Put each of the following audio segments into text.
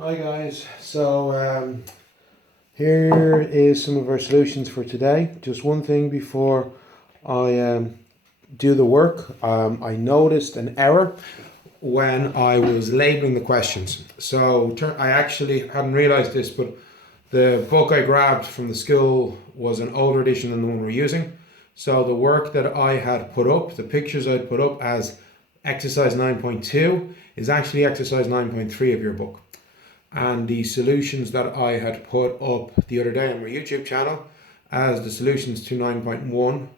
Hi guys, so here is some of our solutions for today. Just one thing before I do the work. I noticed an error when I was labeling the questions. So I actually hadn't realized this, but the book I grabbed from the school was an older edition than the one we're using. So the work that I had put up, the pictures I'd put up as exercise 9.2 is actually exercise 9.3 of your book. And the solutions that I had put up the other day on my YouTube channel as the solutions to 9.1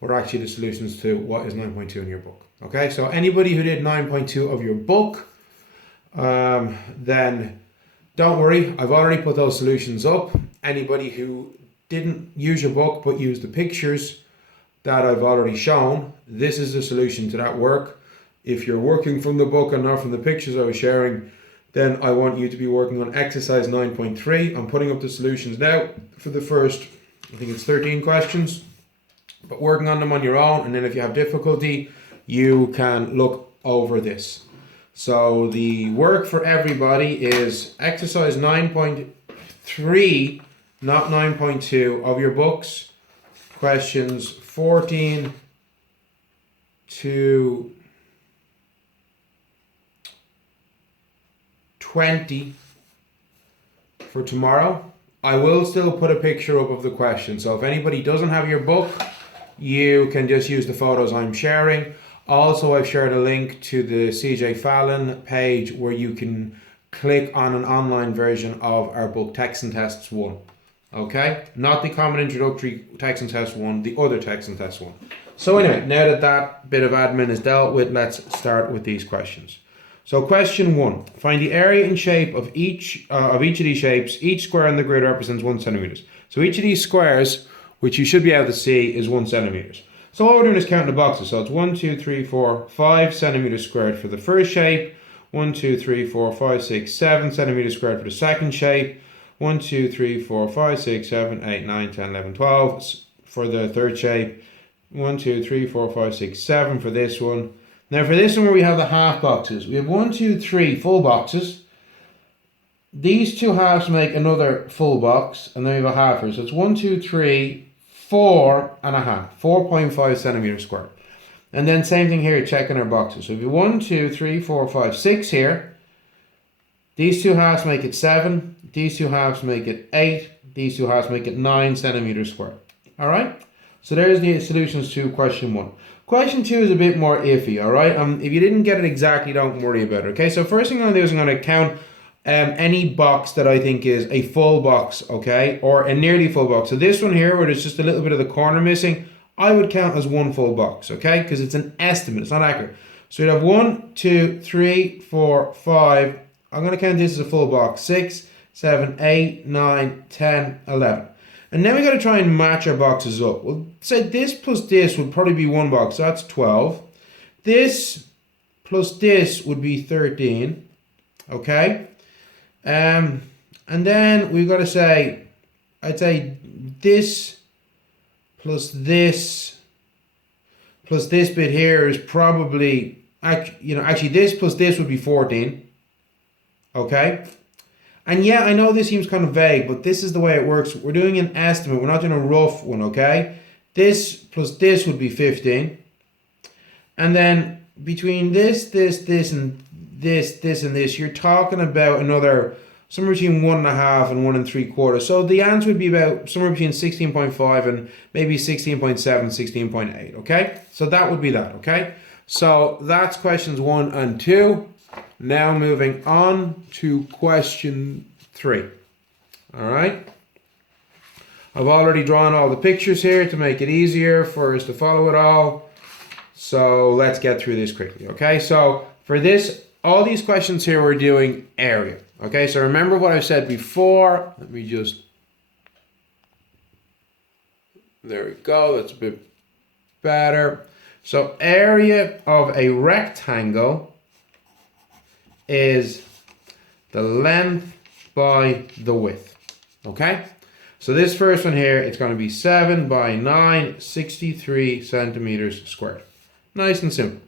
were actually the solutions to what is 9.2 in your book. Okay, so anybody who did 9.2 of your book, then don't worry, I've already put those solutions up. Anybody who didn't use your book but used the pictures that I've already shown, this is the solution to that work. If you're working from the book and not from the pictures I was sharing, then I want you to be working on exercise 9.3. I'm putting up the solutions now for the first, I think it's 13 questions, but working on them on your own. And then if you have difficulty, you can look over this. So the work for everybody is exercise 9.3, not 9.2 of your books. Questions 14 to 20 for tomorrow. I will still put a picture up of the question. So if anybody doesn't have your book, you can just use the photos I'm sharing. Also, I've shared a link to the CJ Fallon page where you can click on an online version of our book, Text and Tests 1. Okay? Not the Common Introductory Text and Test 1, the other Text and Test 1. So anyway, now that that bit of admin is dealt with, let's start with these questions. So question 1, find the area and shape of each of these shapes. Each square on the grid represents 1 centimeters. So each of these squares, which you should be able to see, is 1 centimeters. So all we're doing is counting the boxes. So it's 1, 2, 3, 4, 5 centimeters squared for the first shape. 1, 2, 3, 4, 5, 6, 7 centimeters squared for the second shape. 1, 2, 3, 4, 5, 6, 7, 8, 9, 10, 11, 12 for the third shape. 1, 2, 3, 4, 5, 6, 7 for this one. Now for this one where we have the half boxes, we have 1, 2, 3 full boxes. These two halves make another full box, and then we have a halfer. So it's 1, 2, 3, 4 and a half, 4.5 centimeters squared. And then same thing here, checking our boxes. So if you 1, 2, 3, 4, 5, 6 here, these two halves make it 7, these two halves make it 8, these two halves make it 9 centimeters squared. All right? So there's the solutions to question 1. Question 2 is a bit more iffy, all right? If you didn't get it exactly, don't worry about it, okay? So first thing I'm going to do is I'm going to count any box that I think is a full box, okay? Or a nearly full box. So this one here, where there's just a little bit of the corner missing, I would count as 1 full box, okay? Because it's an estimate, it's not accurate. So you have 1, 2, 3, 4, 5. I'm going to count this as a full box. 6, 7, 8, 9, 10, 11. And then we got to try and match our boxes up. Well, say this plus this would probably be 1 box. So that's 12. This plus this would be 13. Okay. And then we've got to say, I'd say this plus this bit here is probably, actually this plus this would be 14. Okay. And yeah, I know this seems kind of vague, but this is the way it works. We're doing an estimate. We're not doing a rough one, okay? This plus this would be 15. And then between this, and this, you're talking about another, somewhere between 1.5 and 1 3/4. So the answer would be about somewhere between 16.5 and maybe 16.7, 16.8, okay? So that would be that, okay? So that's questions 1 and 2. Now moving on to question 3. All right. I've already drawn all the pictures here to make it easier for us to follow it all. So let's get through this quickly. Okay. So for this, all these questions here, we're doing area. Okay. So remember what I said before. Let me just, there we go. That's a bit better. So area of a rectangle is the length by the width. Okay, so this first one here, it's going to be 7 by 9, 63 centimeters squared. Nice and simple.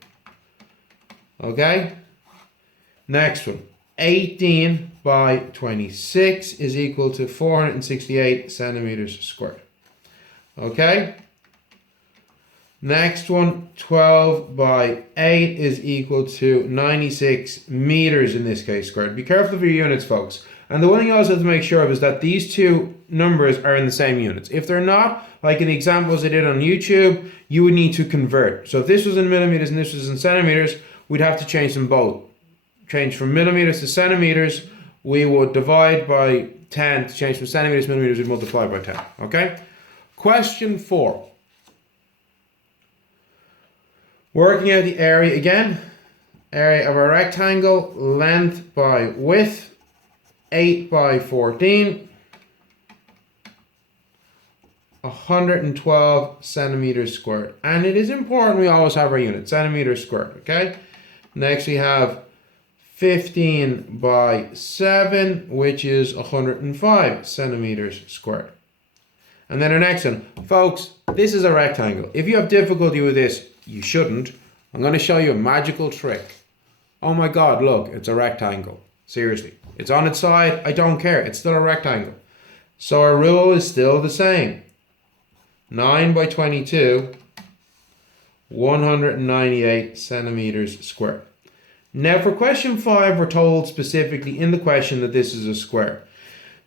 Okay, next one, 18 by 26 is equal to 468 centimeters squared. Okay? Next one, 12 by 8 is equal to 96 meters in this case squared. Be careful of your units, folks. And the one thing you also have to make sure of is that these two numbers are in the same units. If they're not, like in the examples I did on YouTube, you would need to convert. So if this was in millimeters and this was in centimeters, we'd have to change them both. Change from millimeters to centimeters, we would divide by 10 to change from centimeters to millimeters, we'd multiply by 10. Okay? Question 4. Working out the area again. Area of a rectangle, length by width, 8 by 14, 112 centimeters squared. And it is important we always have our unit, centimeters squared, okay? Next we have 15 by 7, which is 105 centimeters squared. And then our next one, folks, this is a rectangle. If you have difficulty with this, you shouldn't. I'm going to show you a magical trick. Oh my God, look, it's a rectangle. Seriously. It's on its side. I don't care. It's still a rectangle. So our rule is still the same. 9 by 22, 198 centimeters squared. Now for question 5, we're told specifically in the question that this is a square.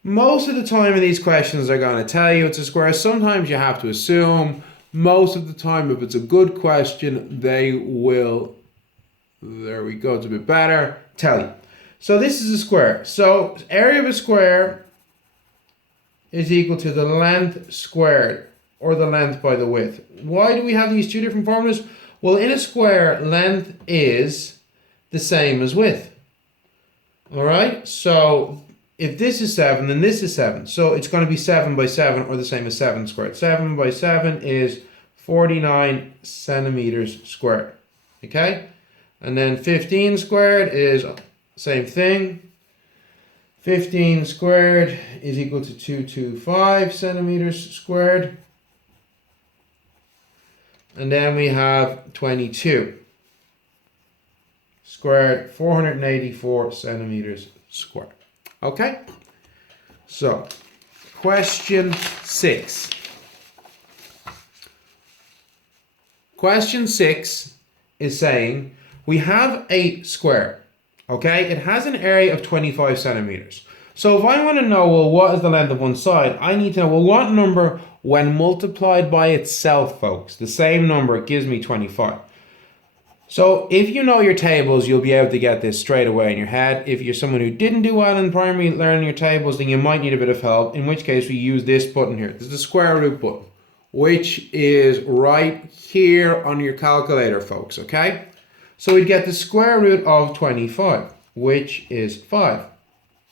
Most of the time in these questions they're going to tell you it's a square. Sometimes you have to assume. Most of the time, if it's a good question, they will, there we go, it's a bit better, tell you. So this is a square. So area of a square is equal to the length squared, or the length by the width. Why do we have these two different formulas? Well, in a square, length is the same as width. All right, so if this is 7, then this is 7. So it's going to be 7 by 7, or the same as 7 squared. 7 by 7 is 49 centimeters squared. Okay? And then 15 squared is same thing. 15 squared is equal to 225 centimeters squared. And then we have 22 squared, 484 centimeters squared. Okay, so question 6. Question 6 is saying we have a square, okay? It has an area of 25 centimeters. So if I want to know, well, what is the length of one side? I need to know, well, what number when multiplied by itself, folks? The same number, it gives me 25. So if you know your tables, you'll be able to get this straight away in your head. If you're someone who didn't do well in primary learning your tables, then you might need a bit of help, in which case we use this button here. This is the square root button, which is right here on your calculator, folks, okay? So we'd get the square root of 25, which is 5.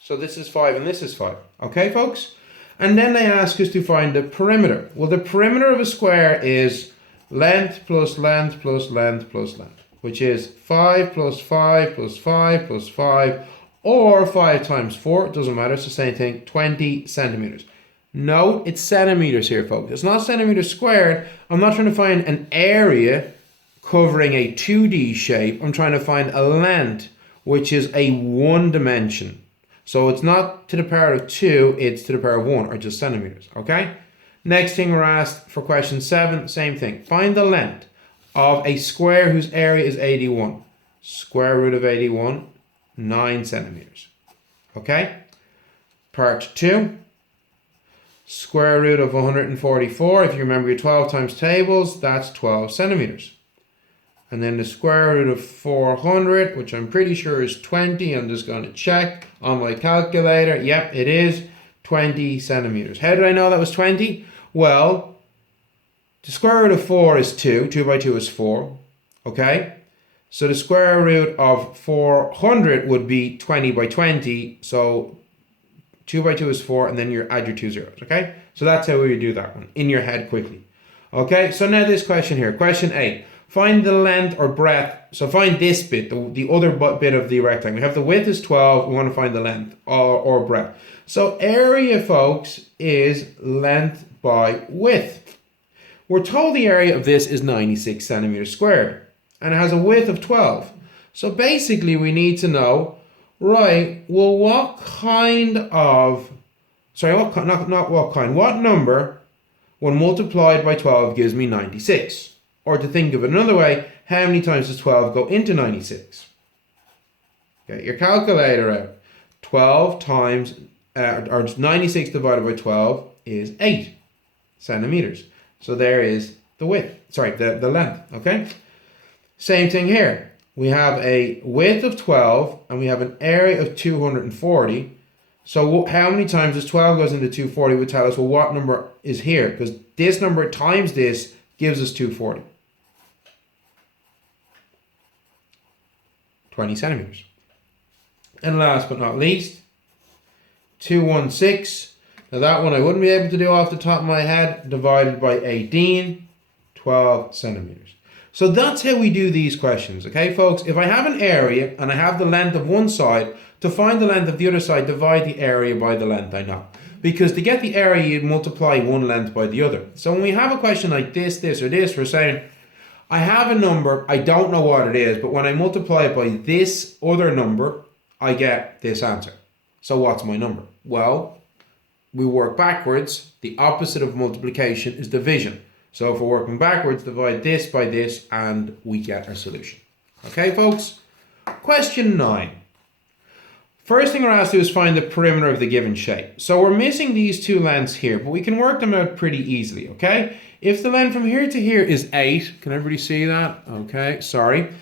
So this is 5 and this is 5, okay, folks? And then they ask us to find the perimeter. Well, the perimeter of a square is length plus length plus length plus length, which is 5 plus 5 plus 5 plus 5, or 5 times 4, it doesn't matter, it's the same thing, 20 centimeters. Note, it's centimeters here, folks. It's not centimeters squared. I'm not trying to find an area covering a 2D shape. I'm trying to find a length, which is a 1 dimension. So it's not to the power of 2, it's to the power of 1, or just centimeters, okay? Next thing we're asked for question 7, same thing. Find the length of a square whose area is 81. Square root of 81, 9 centimeters. Okay? Part 2. Square root of 144. If you remember your 12 times tables, that's 12 centimeters. And then the square root of 400, which I'm pretty sure is 20. I'm just going to check on my calculator. Yep, it is 20 centimeters. How did I know that was 20? Well, the square root of 4 is 2. 2 by 2 is 4. Okay? So the square root of 400 would be 20 by 20. So 2 by 2 is 4, and then you add your 2 zeros. Okay? So that's how we would do that one in your head quickly. Okay? So now this question here. Question 8. Find the length or breadth. So find this bit, the other bit of the rectangle. We have the width is 12. We want to find the length or breadth. So area, folks, is length by width. We're told the area of this is 96 centimeters squared. And it has a width of 12. So basically we need to know Right, well, what kind of, sorry, not what kind, what number, when multiplied by 12, gives me 96? Or to think of it another way, how many times does 12 go into 96? Get your calculator out. 12 times, or 96 divided by 12 is 8 centimeters. So there is the width, sorry, the length, okay? Same thing here. We have a width of 12 and we have an area of 240. So how many times does 12 goes into 240 would tell us, well, what number is here? Because this number times this gives us 240. 20 centimeters. And last but not least, 216. Now that one I wouldn't be able to do off the top of my head, divided by 18, 12 centimeters. So that's how we do these questions, okay folks? If I have an area and I have the length of one side, to find the length of the other side, divide the area by the length I know. Because to get the area, you multiply one length by the other. So when we have a question like this, this, or this, we're saying, I have a number, I don't know what it is, but when I multiply it by this other number, I get this answer. So what's my number? Well, we work backwards. The opposite of multiplication is division. So if we're working backwards, divide this by this and we get our solution. Okay, folks? Question 9. First thing we're asked to do is find the perimeter of the given shape. So we're missing these two lengths here, but we can work them out pretty easily, okay? If the length from here to here is 8, can everybody see that? Okay, sorry.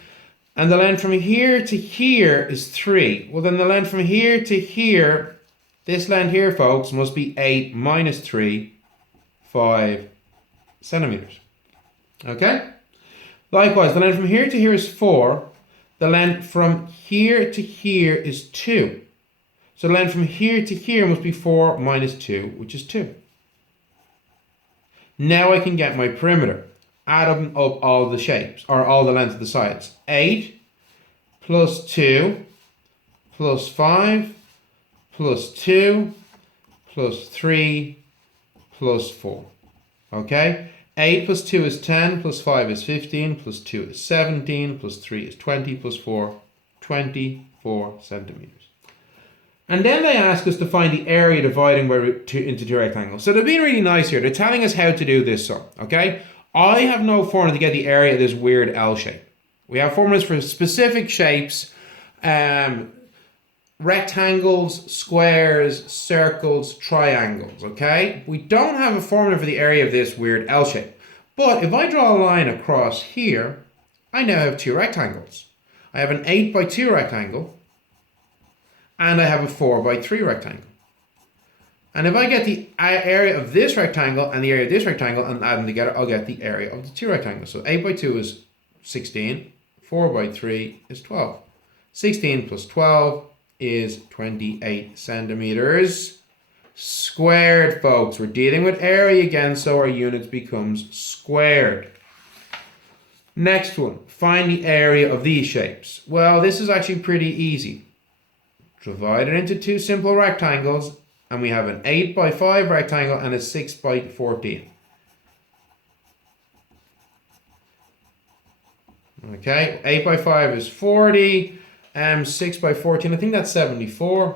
And the length from here to here is 3. Well, then the length from here to here, this length here, folks, must be 8 minus 3, 5 centimeters. Okay? Likewise, the length from here to here is 4. The length from here to here is 2. So the length from here to here must be 4 minus 2, which is 2. Now I can get my perimeter. Add up all the shapes, or all the length of the sides. 8 plus 2 plus 5 plus 2 plus 3 plus 4. Okay? 8 plus 2 is 10, plus 5 is 15, plus 2 is 17, plus 3 is 20, plus 4, 24 centimeters. And then they ask us to find the area dividing into two rectangles. So they're being really nice here. They're telling us how to do this sum, okay? I have no formula to get the area of this weird L shape. We have formulas for specific shapes, rectangles, squares, circles, triangles, okay? We don't have a formula for the area of this weird L shape. But if I draw a line across here, I now have two rectangles. I have an 8 by 2 rectangle, and I have a 4 by 3 rectangle. And if I get the area of this rectangle and the area of this rectangle and add them together, I'll get the area of the two rectangles. So 8 by 2 is 16, 4 by 3 is 12. 16 plus 12 is 28 centimeters squared, folks. We're dealing with area again, so our units becomes squared. Next one, find the area of these shapes. Well, this is actually pretty easy. Divide it into two simple rectangles, and we have an 8 by 5 rectangle and a 6 by 14. Okay, 8 by 5 is 40, 6 by 14, I think that's 74.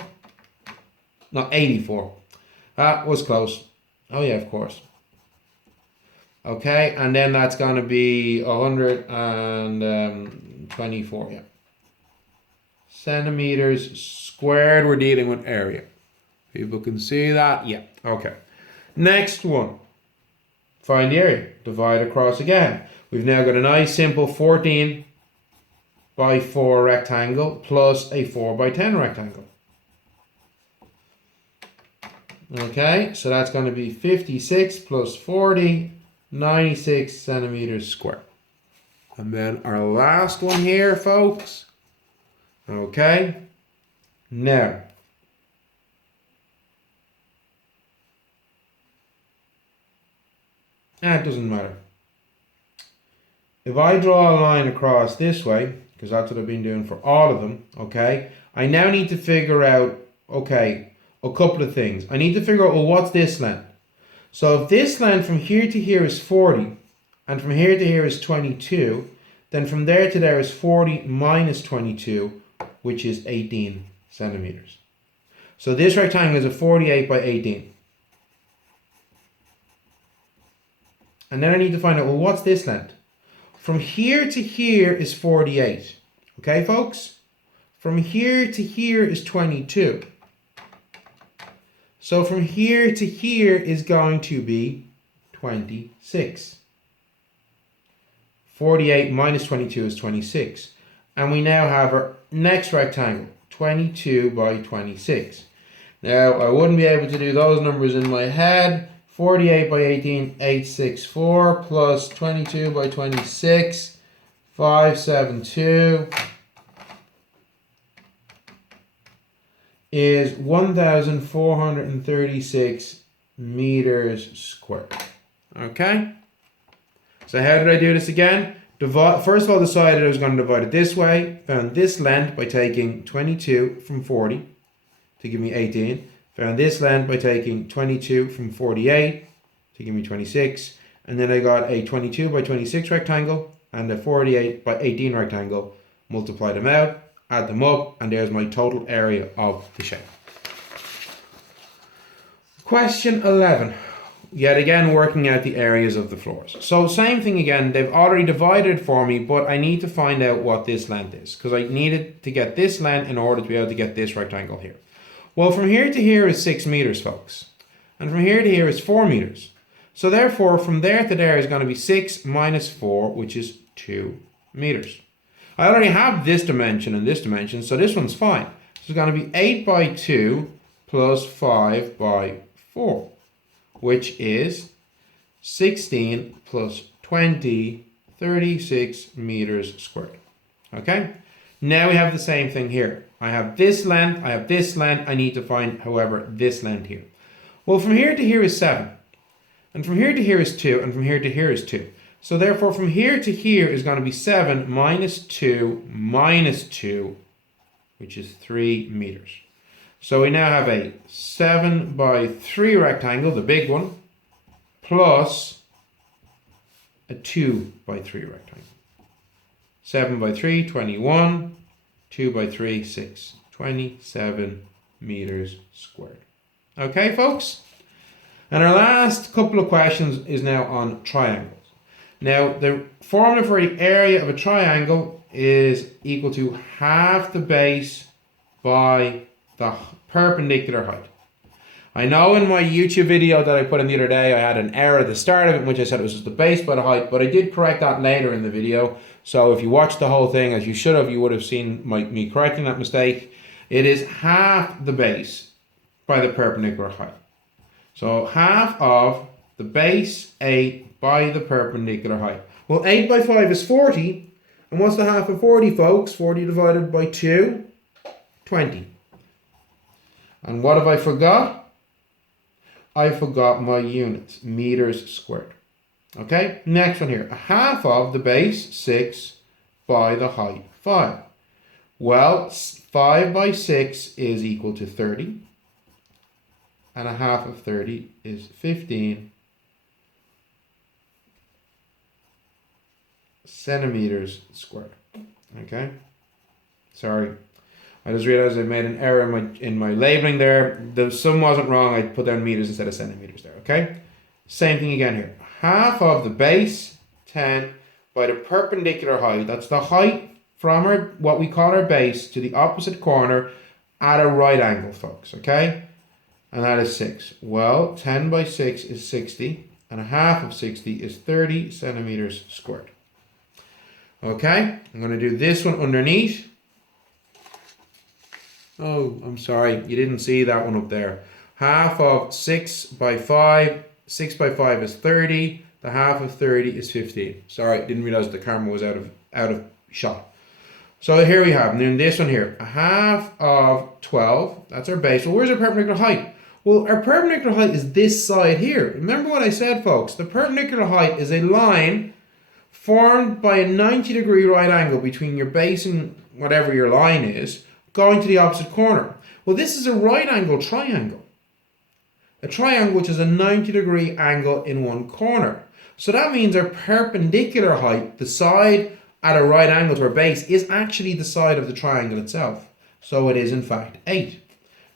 Not 84. That was close. Oh yeah, of course. Okay, and then that's going to be 124, yeah. Centimeters squared, we're dealing with area. People can see that? Yeah, okay. Next one. Find the area. Divide across again. We've now got a nice simple 14 by 4 rectangle plus a 4 by 10 rectangle. Okay, so that's going to be 56 plus 40, 96 centimeters squared. And then our last one here, folks. Okay, now, it doesn't matter. If I draw a line across this way, because that's what I've been doing for all of them, okay, I now need to figure out, okay, a couple of things. I need to figure out, well, what's this length? So if this length from here to here is 40, and from here to here is 22, then from there to there is 40 minus 22, which is 18 centimeters. So this rectangle is a 48 by 18. And then I need to find out, well, what's this length? From here to here is 48. Okay, folks? From here to here is 22. So from here to here is going to be 26. 48 minus 22 is 26. And we now have our next rectangle, 22 by 26. Now, I wouldn't be able to do those numbers in my head. 48 by 18, 864, plus 22 by 26, 572, is 1,436 meters squared. Okay? So how did I do this again? First of all, decided I was going to divide it this way. Found this length by taking 22 from 40 to give me 18. Found this length by taking 22 from 48 to give me 26. And then I got a 22 by 26 rectangle and a 48 by 18 rectangle. Multiply them out, add them up, and there's my total area of the shape. Question 11. Yet again, working out the areas of the floors. So same thing again, they've already divided for me, but I need to find out what this length is, because I needed to get this length in order to be able to get this rectangle here. Well, from here to here is 6 meters, folks. And from here to here is 4 meters. So therefore, from there to there is going to be 6 minus 4, which is 2 meters. I already have this dimension and this dimension, so this one's fine. So it's going to be 8 by 2 plus 5 by 4. Which is 16 plus 20, 36 meters squared. Okay? Now we have the same thing here. I have this length, I have this length. I need to find, however, this length here. Well, from here to here is 7. And from here to here is 2. And from here to here is 2. So therefore, from here to here is going to be 7 minus 2, which is 3 meters. So we now have a 7 by 3 rectangle, the big one, plus a 2 by 3 rectangle. 7 by 3, 21, 2 by 3, 6, 27 meters squared. Okay, folks? And our last couple of questions is now on triangles. Now, the formula for the area of a triangle is equal to half the base by the perpendicular height. I know in my YouTube video that I put in the other day, I had an error at the start of it in which I said it was just the base by the height, but I did correct that later in the video. So if you watched the whole thing, as you should have, you would have seen me correcting that mistake. It is half the base by the perpendicular height. So half of the base 8 by the perpendicular height. Well, 8 by 5 is 40. And what's the half of 40, folks? 40 divided by 2, 20. And what have I forgot? I forgot my units, meters squared. Okay, next one here. A half of the base, 6, by the height, 5. Well, 5 by 6 is equal to 30. And a half of 30 is 15 centimeters squared. Okay, sorry. I just realized I made an error in my labeling there. The sum wasn't wrong. I put down meters instead of centimeters there, okay? Same thing again here. Half of the base, 10, by the perpendicular height. That's the height from what we call our base to the opposite corner at a right angle, folks, okay? And that is 6. Well, 10 by 6 is 60. And a half of 60 is 30 centimeters squared. Okay, I'm going to do this one underneath. Oh, I'm sorry, you didn't see that one up there. Half of 6 by 5, 6 by 5 is 30. The half of 30 is 15. Sorry, didn't realize the camera was out of shot. So here we have, and then this one here, a half of 12, that's our base. Well, where's our perpendicular height? Well, our perpendicular height is this side here. Remember what I said, folks, the perpendicular height is a line formed by a 90-degree right angle between your base and whatever your line is, going to the opposite corner. Well, this is a right angle triangle. A triangle which has a 90-degree angle in one corner. So that means our perpendicular height, the side at a right angle to our base, is actually the side of the triangle itself. So it is in fact 8.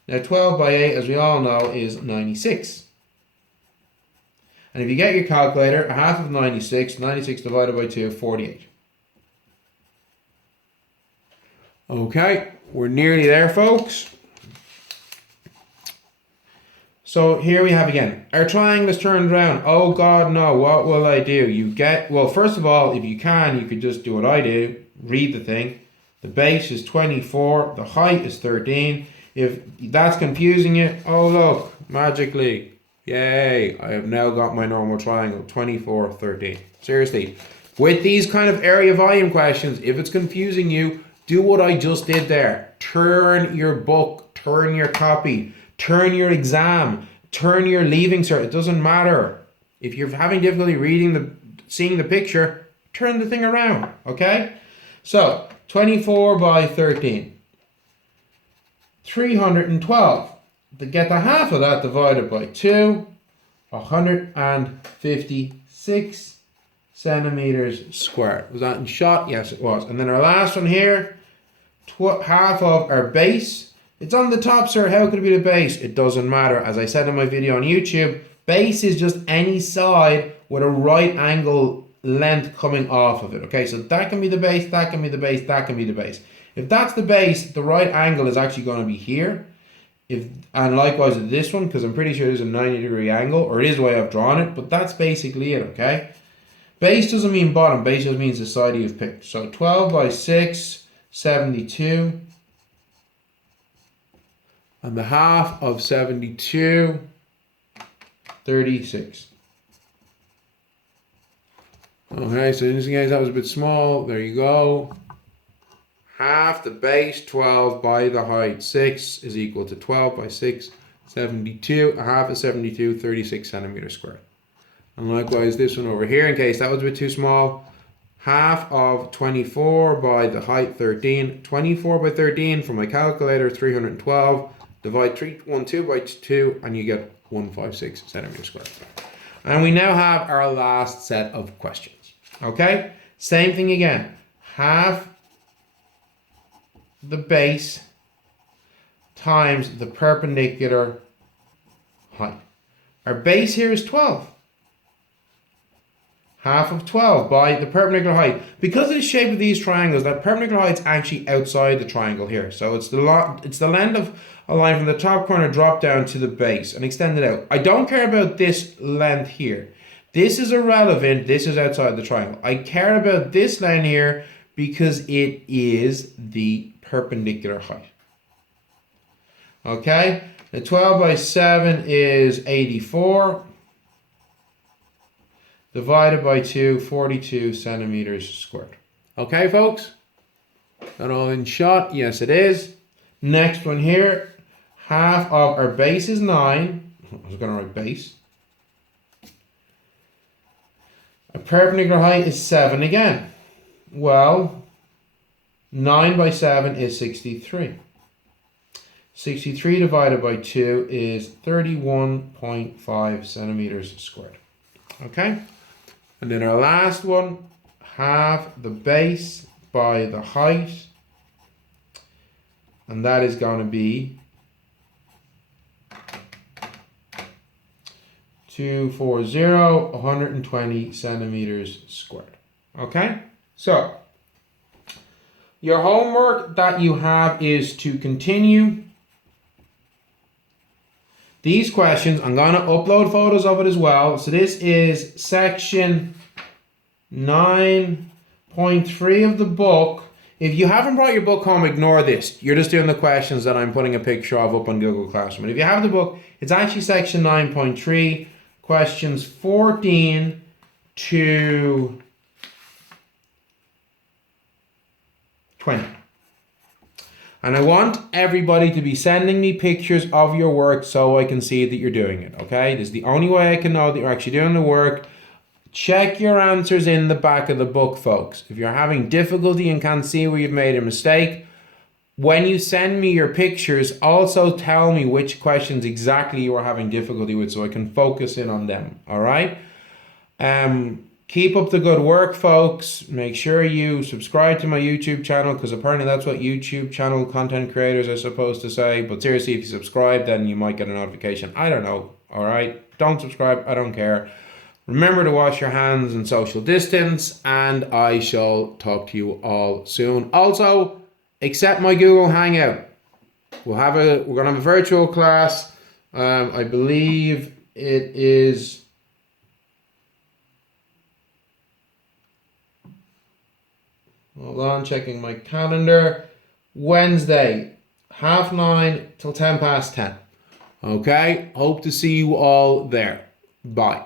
Now 12 by 8, as we all know, is 96. And if you get your calculator, a half of 96, 96 divided by 2, 48. Okay, we're nearly there, folks. So here we have again, our triangle is turned around. Oh God, no, what will I do? Well, first of all, if you can, you could just do what I do, read the thing. The base is 24, the height is 13. If that's confusing you, oh look, magically, yay, I have now got my normal triangle, 24, 13. Seriously, with these kind of area volume questions, if it's confusing you, do what I just did there. Turn your book, turn your copy, turn your exam, turn your leaving cert. It doesn't matter. If you're having difficulty seeing the picture, turn the thing around, okay? So, 24 by 13. 312. To get the half of that divided by 2, 156 centimeters squared. Was that in shot? Yes, it was. And then our last one here, half of our base. It's on the top, sir. How could it be the base? It doesn't matter. As I said in my video on YouTube, base is just any side with a right angle length coming off of it. Okay, so that can be the base, that can be the base, that can be the base. If that's the base, the right angle is actually going to be here. And likewise with this one, because I'm pretty sure there's a 90-degree angle, or it is the way I've drawn it, but that's basically it, okay? Base doesn't mean bottom, base just means the side you've picked. So 12 by 6, 72. And the half of 72, 36. Okay, so in this case that was a bit small. There you go. Half the base, 12 by the height, 6 is equal to 12 by 6, 72. A half of 72, 36 centimeters squared. And likewise this one over here, in case that was a bit too small. Half of 24 by the height, 13. 24 by 13 from my calculator, 312. Divide 312 by 2 and you get 156 centimeters squared. And we now have our last set of questions. Okay? Same thing again. Half the base times the perpendicular height. Our base here is 12. Half of 12 by the perpendicular height. Because of the shape of these triangles, that perpendicular height is actually outside the triangle here. So it's the length of a line from the top corner drop down to the base and extend it out. I don't care about this length here. This is irrelevant. This is outside the triangle. I care about this line here because it is the perpendicular height. Okay, the 12 by 7 is 84. Divided by 2, 42 centimeters squared. Okay, folks? That all in shot? Yes, it is. Next one here. Half of our base is 9. I was going to write base. A perpendicular height is 7 again. Well, 9 by 7 is 63. 63 divided by 2 is 31.5 centimeters squared. Okay? And then our last one, half the base by the height. And that is going to be 120 centimeters squared. Okay? So, your homework that you have is to continue these questions. I'm going to upload photos of it as well. So this is section 9.3 of the book. If you haven't brought your book home, ignore this. You're just doing the questions that I'm putting a picture of up on Google Classroom. And if you have the book, it's actually section 9.3, questions 14 to 20. And I want everybody to be sending me pictures of your work so I can see that you're doing it, okay? This is the only way I can know that you're actually doing the work. Check your answers in the back of the book, folks. If you're having difficulty and can't see where you've made a mistake, when you send me your pictures, also tell me which questions exactly you are having difficulty with so I can focus in on them, all right? Keep up the good work, folks. Make sure you subscribe to my YouTube channel, because apparently that's what YouTube channel content creators are supposed to say. But seriously, if you subscribe, then you might get a notification. I don't know. All right? Don't subscribe. I don't care. Remember to wash your hands and social distance, and I shall talk to you all soon. Also, accept my Google Hangout. We're gonna have a virtual class. I believe it is. Hold on, checking my calendar. Wednesday, 9:30 till 10 past 10. Okay, hope to see you all there. Bye.